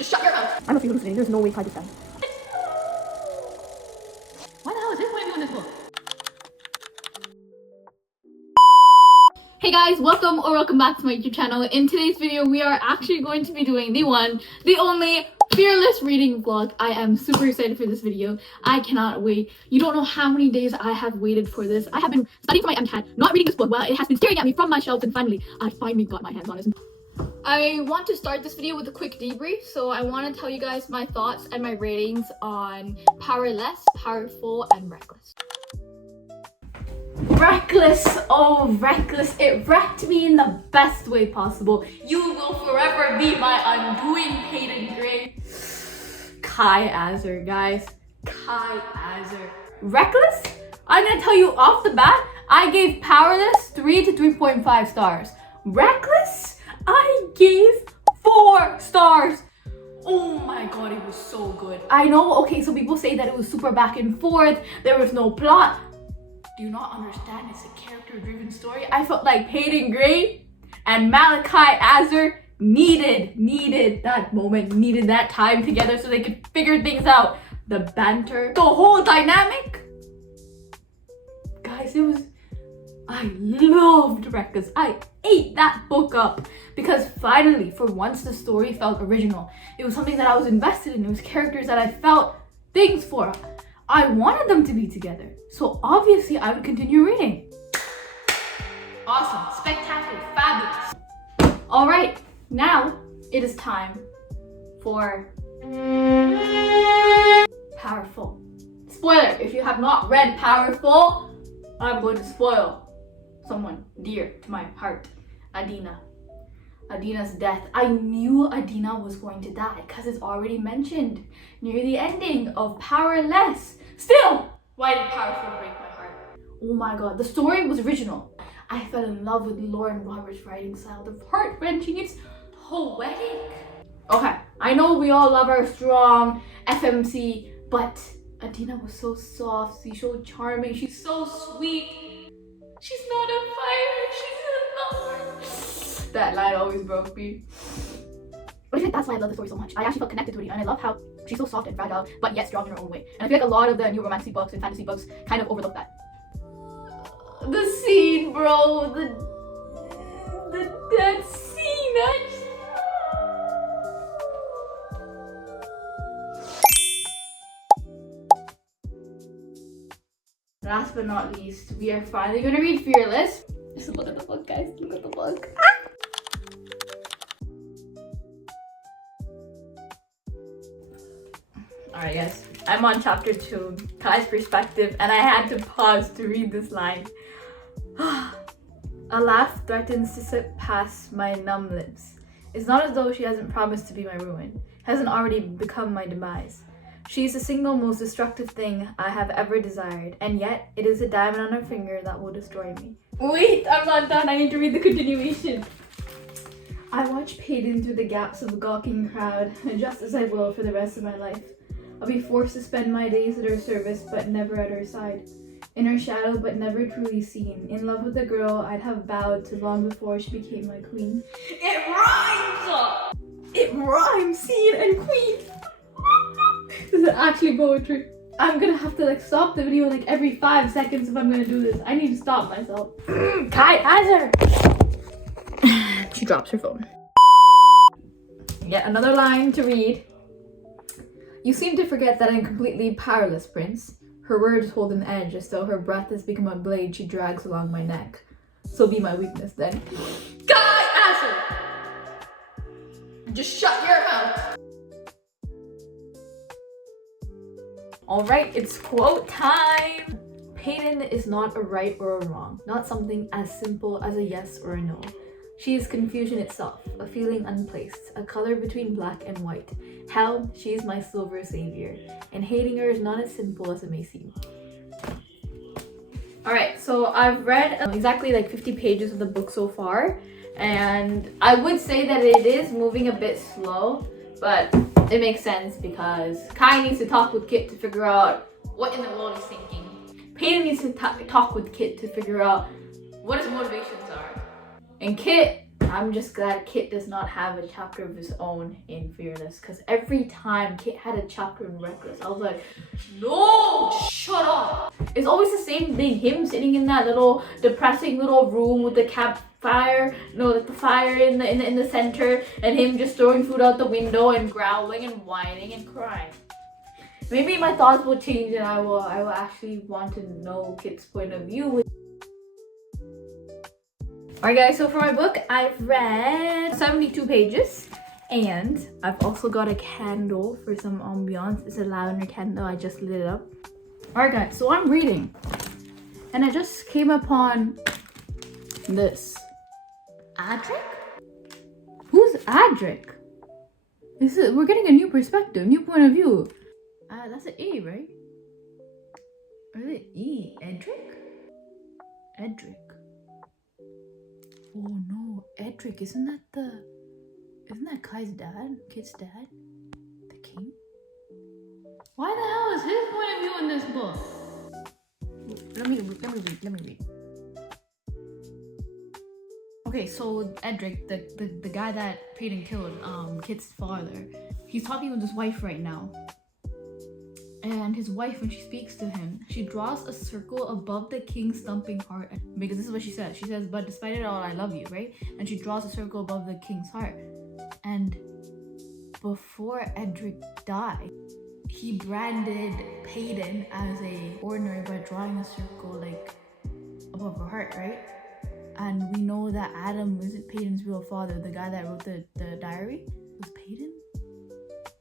Just shut your mouth. I must be hallucinating. There's no way Kai did that. Why the hell is this point of view in this book? Hey guys, welcome back to my YouTube channel. In today's video, we are actually going to be doing the one, the only fearless reading vlog. I am super excited for this video. I cannot wait. You don't know how many days I have waited for this. I have been studying for my MCAT, not reading this book. Well, it has been staring at me from my shelves, and finally got my hands on it. I want to start this video with a quick debrief. So I want to tell you guys my thoughts and my ratings on Powerless, Powerful, and Reckless. Reckless, oh reckless, it wrecked me in the best way possible. You will forever be my undoing, Peyton Gray. Kai Azar, guys, Kai Azar. Reckless, I'm gonna tell you off the bat, I gave Powerless 3 to 3.5 stars. Reckless, I gave 4 stars. Oh my god, it was so good. I know, okay, so people say that it was super back and forth, there was no plot. Do you not understand? It's a character-driven story. I felt like Peyton Gray and Malachi Azar needed that moment, needed that time together so they could figure things out. The banter, the whole dynamic. Guys, I loved Reckless. I ate that book up because finally, for once, the story felt original. It was something that I was invested in. It was characters that I felt things for. I wanted them to be together, so obviously I would continue reading. Awesome, spectacular, fabulous. All right, now it is time for Powerful. Spoiler, if you have not read Powerful, I'm going to spoil someone dear to my heart, Adina. Adina's death. I knew Adina was going to die because it's already mentioned near the ending of Powerless. Still, why did Powerful break my heart? Oh my god, the story was original. I fell in love with Lauren Roberts' writing style. The heart-wrenching, it's poetic. Okay, I know we all love our strong FMC, but Adina was so soft, she's so charming, she's so sweet. She's not a fighter, she's a lover. That line always broke me. I think that's why I love the story so much. I actually felt connected to Adina, and I love how she's so soft and fragile, but yet strong in her own way. And I feel like a lot of the new romantic books and fantasy books kind of overlook that. The scene, bro, that scene, Last but not least, we are finally gonna read Fearless. Just look at the book, guys. Look at the book. Alright guys, I'm on chapter 2, Kai's perspective, and I had to pause to read this line. A laugh threatens to slip past my numb lips. It's not as though she hasn't promised to be my ruin, hasn't already become my demise. She's the single most destructive thing I have ever desired, and yet it is a diamond on her finger that will destroy me. Wait, I'm not done. I need to read the continuation. I watch Peyton through the gaps of the gawking crowd, just as I will for the rest of my life. I'll be forced to spend my days at her service, but never at her side. In her shadow, but never truly seen. In love with the girl I'd have bowed to long before she became my queen. It rhymes! It rhymes, scene and queen. This is actually poetry. I'm gonna have to stop the video every 5 seconds if I'm gonna do this. I need to stop myself. Kai Azar! She drops her phone. Yet another line to read. You seem to forget that I'm completely powerless, Prince. Her words hold an edge as though her breath has become a blade she drags along my neck. So be my weakness then. Kai Azar! Just shut your mouth! Alright, it's quote time! Peyton is not a right or a wrong, not something as simple as a yes or a no. She is confusion itself, a feeling unplaced, a color between black and white. Hell, she is my silver savior, and hating her is not as simple as it may seem. Alright, so I've read exactly 50 pages of the book so far, and I would say that it is moving a bit slow, but it makes sense because Kai needs to talk with Kit to figure out what in the world he's thinking. Peyton needs to talk with Kit to figure out what his motivations are. And Kit I'm just glad Kit does not have a chapter of his own in Fearless, because every time Kit had a chapter in Reckless, I was like, no, shut up. It's always the same thing. Him sitting in that little depressing little room with the campfire, like the fire in the center, and him just throwing food out the window and growling and whining and crying. Maybe my thoughts will change and I will actually want to know Kit's point of view. Alright guys, so for my book, I've read 72 pages and I've also got a candle for some ambiance. It's a lavender candle, I just lit it up. Alright guys, so I'm reading and I just came upon this. Adric? Who's Adric? We're getting a new perspective, new point of view. That's an E, right? Or is it E? Edric? Edric. Oh no, Edric, isn't that Kai's dad? Kit's dad? The king? Why the hell is his point of view in this book? Let me read. Okay, so Edric, the guy that Peyton killed, Kit's father, he's talking with his wife right now. And his wife, when she speaks to him, she draws a circle above the king's thumping heart. Because this is what she says. She says, but despite it all, I love you, right? And she draws a circle above the king's heart. And before Edric died, he branded Peyton as a ordinary by drawing a circle like above her heart, right? And we know that Adam isn't Peyton's real father. The guy that wrote the diary was Peyton?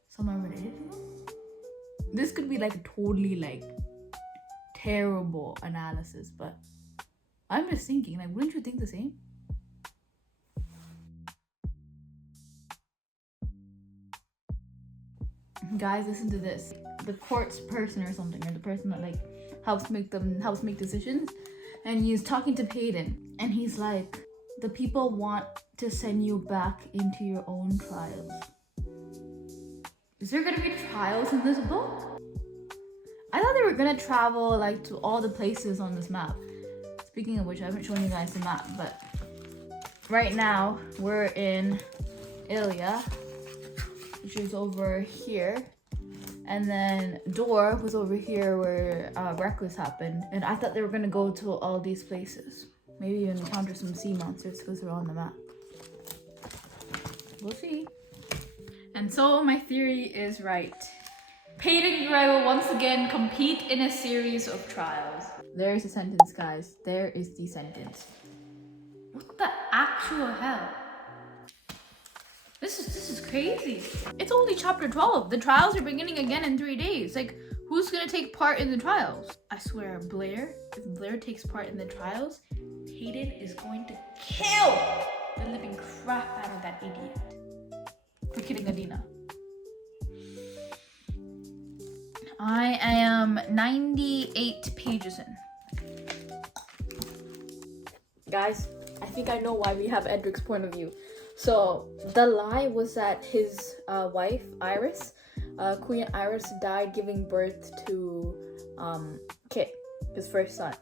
Someone related to him? This could be like a totally like terrible analysis, but I'm just thinking, like, wouldn't you think the same? Guys, listen to this. The court's person or something, or the person that like helps make decisions, and he's talking to Peyton, and he's like, the people want to send you back into your own trials. Is there gonna be trials in this book? I thought they were gonna travel like to all the places on this map. Speaking of which, I haven't shown you guys the map, but right now we're in Ilya, which is over here. And then Dor was over here where Reckless happened. And I thought they were gonna go to all these places. Maybe even encounter some sea monsters because they're on the map. We'll see. And so my theory is right. Peyton and Gray will once again compete in a series of trials. There is the sentence, guys. There is the sentence. What the actual hell? This is crazy. It's only chapter 12. The trials are beginning again in 3 days. Like, who's gonna take part in the trials? I swear, Blair, if Blair takes part in the trials, Peyton is going to kill the living crap out of that idiot for killing Adina. I am 98 pages in. Guys, I think I know why we have Edric's point of view. So the lie was that his wife, Iris, Queen Iris, died giving birth to Kit, his first son.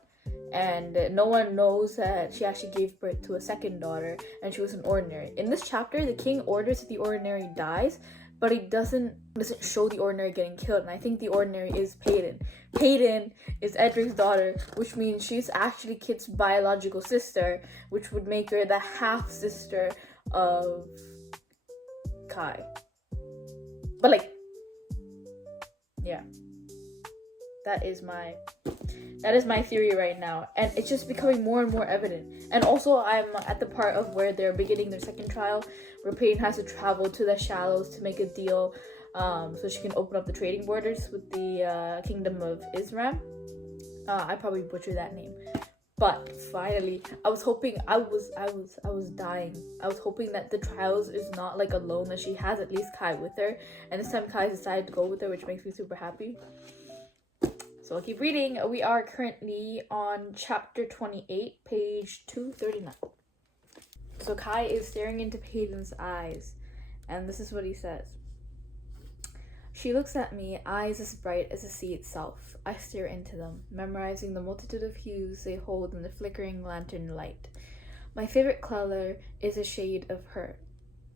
And no one knows that she actually gave birth to a second daughter, and she was an ordinary. In this chapter, the king orders that the ordinary dies, but he doesn't show the ordinary getting killed, and I think the ordinary is Peyton. Peyton is Edric's daughter, which means she's actually Kit's biological sister, which would make her the half-sister of Kai. But like, yeah. That is my theory right now, and it's just becoming more and more evident. And also, I'm at the part of where they're beginning their second trial, where Peyton has to travel to the Shallows to make a deal, so she can open up the trading borders with the Kingdom of Isram. I probably butchered that name, but finally, I was hoping. I was dying. I was hoping that the trials is not like alone, that she has at least Kai with her, and this time Kai decided to go with her, which makes me super happy. So I'll keep reading. We are currently on chapter 28, page 239. So Kai is staring into Peyton's eyes, and this is what he says. She looks at me, eyes as bright as the sea itself. I stare into them, memorizing the multitude of hues they hold in the flickering lantern light. My favorite color is a shade of her,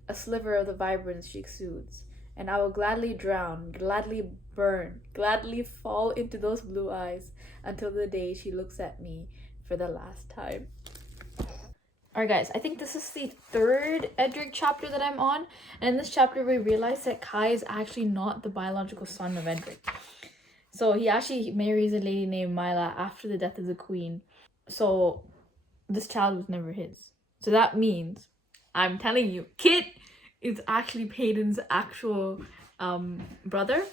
a sliver of the vibrance she exudes, and I will gladly drown, gladly burn, gladly fall into those blue eyes until the day she looks at me for the last time. Alright guys, I think this is the third Edric chapter that I'm on, and in this chapter we realize that Kai is actually not the biological son of Edric. So he actually marries a lady named Mila after the death of the queen. So this child was never his. So that means, I'm telling you, Kit is actually Peyton's actual brother,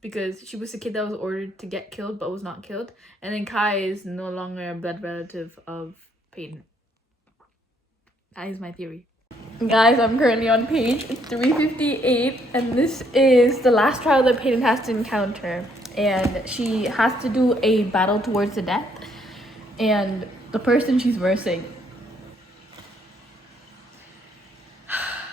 because she was the kid that was ordered to get killed but was not killed. And then Kai is no longer a blood relative of Peyton. That is my theory. Guys, I'm currently on page 358, and this is the last trial that Peyton has to encounter. And she has to do a battle towards the death. And the person she's versing,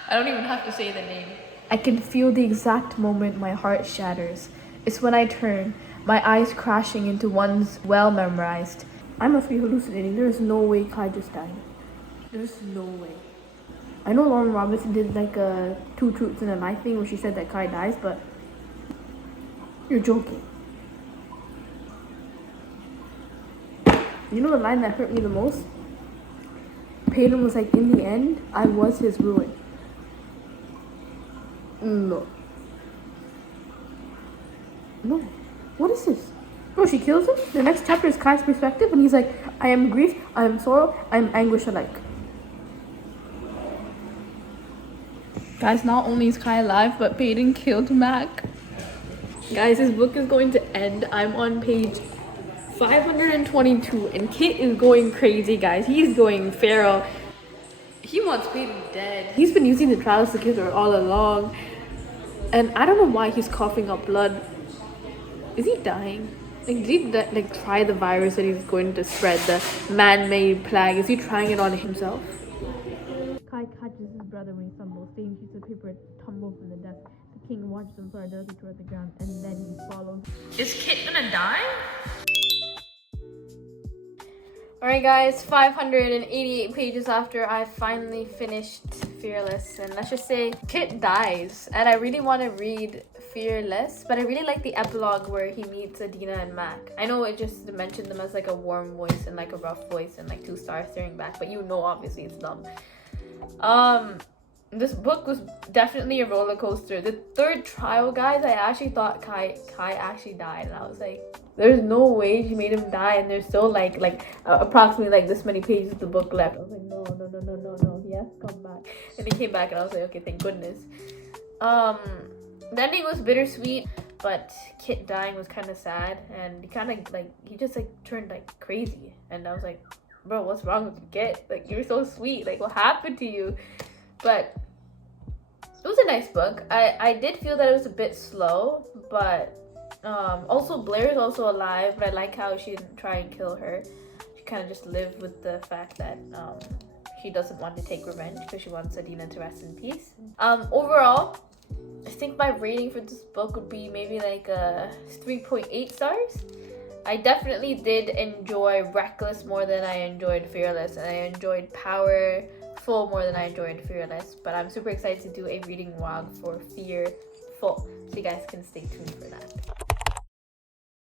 I don't even have to say the name. I can feel the exact moment my heart shatters. It's when I turn, my eyes crashing into one's well memorized. I must be hallucinating. There is no way Kai just died. There's no way. I know Lauren Robinson did like a 2 truths and a lie thing where she said that Kai dies, but you're joking. You know the line that hurt me the most? Peyton was like, in the end, I was his ruin. No. What is this? Oh, she kills him? The next chapter is Kai's perspective, and he's like, I am grief, I am sorrow, I am anguish alike. Guys, not only is Kai alive, but Peyton killed Mac. Guys, this book is going to end. I'm on page 522, and Kit is going crazy, guys. He's going feral. He wants Peyton dead. He's been using the trials to kill her all along. And I don't know why he's coughing up blood. Is he dying? Like, did he try the virus that he's going to spread, the man-made plague? Is he trying it on himself? Kai catches his brother when he stumbles, stained sheets of paper tumble from the desk. The king watches him fly directly toward the ground, and then he follows. Is Kit gonna die? Alright guys, 588 pages after I finally finished Fearless, and let's just say Kit dies, and I really want to read Fearless, but I really like the epilogue where he meets Adina and Mac. I know it just mentioned them as like a warm voice and like a rough voice and like 2 stars staring back, but you know obviously it's dumb. This book was definitely a roller coaster. The third trial, guys, I actually thought Kai actually died, and I was like, there's no way she made him die, and there's still like approximately like this many pages of the book left. I was like, no, he has to come back. And he came back, and I was like, okay, thank goodness. The ending was bittersweet, but Kit dying was kind of sad, and he just turned like crazy, and I was like, bro, what's wrong with you, Kit? Like, you're so sweet, like what happened to you? But it was a nice book. I did feel that it was a bit slow, but also Blair is also alive, but I like how she didn't try and kill her. She kind of just lived with the fact that she doesn't want to take revenge because she wants Adina to rest in peace. Overall, I think my rating for this book would be maybe like a 3.8 stars. I definitely did enjoy Reckless more than I enjoyed Fearless, and I enjoyed Powerful more than I enjoyed Fearless, but I'm super excited to do a reading vlog for Fearful, so you guys can stay tuned for that.